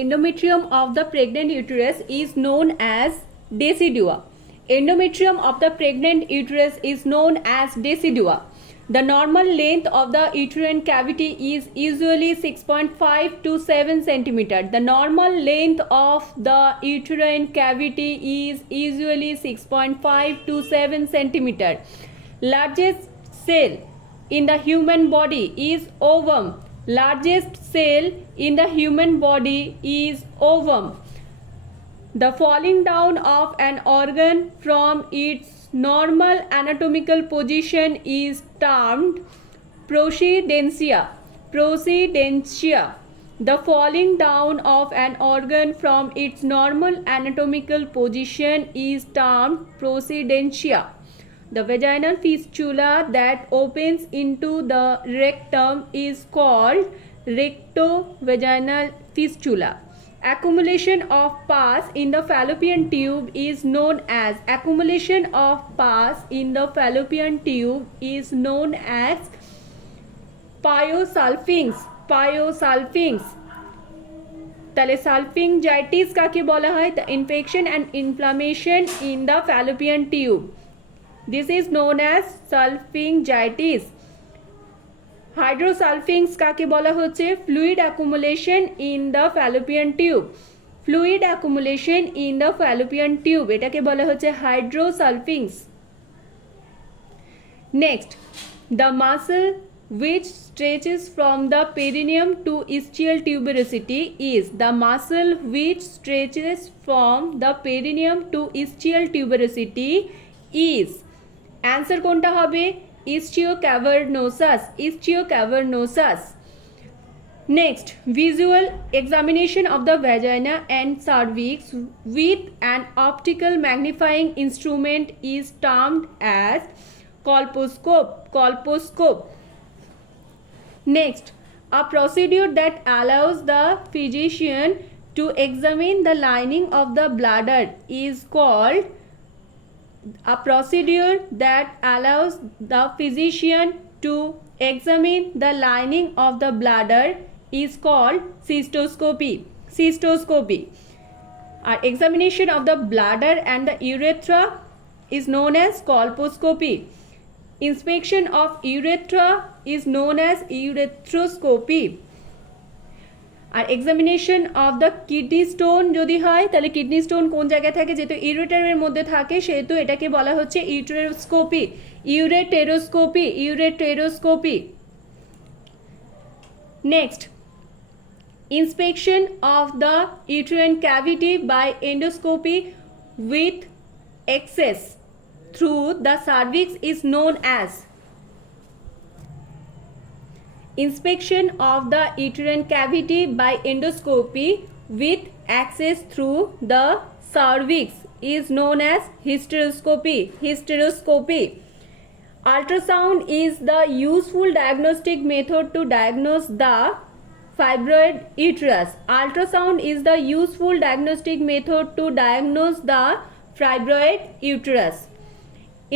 endometrium of the pregnant uterus is known as decidua. Endometrium of the pregnant uterus is known as decidua. The normal length of the uterine cavity is usually 6.5 to 7 centimeter. The normal length of the uterine cavity is usually 6.5 to 7 centimeter. Largest cell in the human body is ovum. Largest cell in the human body is ovum. The falling down of an organ from its normal anatomical position is termed procedentia. Procedentia. The falling down of an organ from its normal anatomical position is termed procedentia. The vaginal fistula that opens into the rectum is called rectovaginal fistula. Accumulation of pus in the fallopian tube is known as পায়োসালফিংস। তাহলে সালফিংজাইটিস কাকে বলা হয়? The infection and inflammation in the fallopian tube. This is known as salpingitis. Hydrosalpinx কাকে বলা হচ্ছে? Fluid accumulation in the fallopian tube. Fluid accumulation in the fallopian tube এটাকে বলা হচ্ছে hydrosalpinx. Next, the muscle which stretches from the perineum to ischial tuberosity is the muscle which stretches from the perineum to ischial tuberosity is answer কোনটা হবে? ischiocavernosus. Next, visual examination of the vagina and cervix with an optical magnifying instrument is termed as colposcope. Next, a procedure that allows the physician to examine the lining of the bladder is called cystoscopy. Our examination of the bladder and the urethra is known as colposcopy. Inspection of urethra is known as urethroscopy. আর examination of the kidney stone যদি হয় তাহলে kidney stone কোন জায়গায় থাকে, যেহেতু ইউরেটারের মধ্যে থাকে সেহেতু এটাকে বলা হচ্ছে ureteroscopy. Next, inspection of the uterine cavity by endoscopy with access through the cervix is known as inspection of the uterine cavity by endoscopy with access through the cervix is known as hysteroscopy. Ultrasound is the useful diagnostic method to diagnose the fibroid uterus. Ultrasound is the useful diagnostic method to diagnose the fibroid uterus.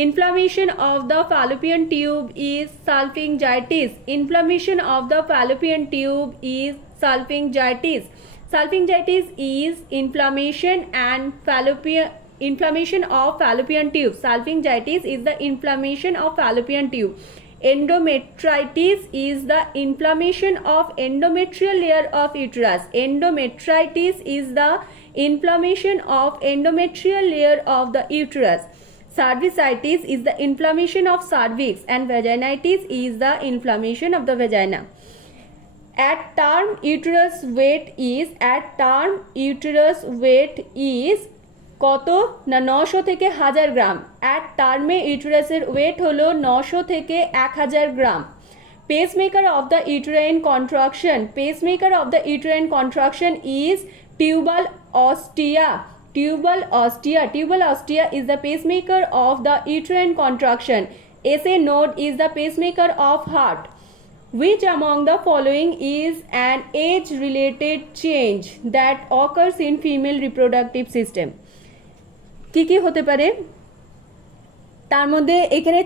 Inflammation of the fallopian tube is salpingitis. Inflammation of the fallopian tube is salpingitis. Salpingitis is inflammation of fallopian tube. Salpingitis is the inflammation of fallopian tube. Endometritis is the inflammation of endometrial layer of uterus. Endometritis is the inflammation of endometrial layer of the uterus. Cervicitis is the inflammation of cervix and vaginitis is the inflammation of the vagina. At term uterus weight is কত না 900 থেকে 1000 গ্রাম। at টার্মে ইউটেরাসের wait হলো 900 থেকে 1000 গ্রাম। pacemaker of the uterine contraction is tubal ostia. Tubal ostia is the pacemaker of the uterine contraction. SA node is the pacemaker of heart. Which among the following is an age-related change that occurs in female reproductive system? কি কি হতে পারে? তার মধ্যে এখানে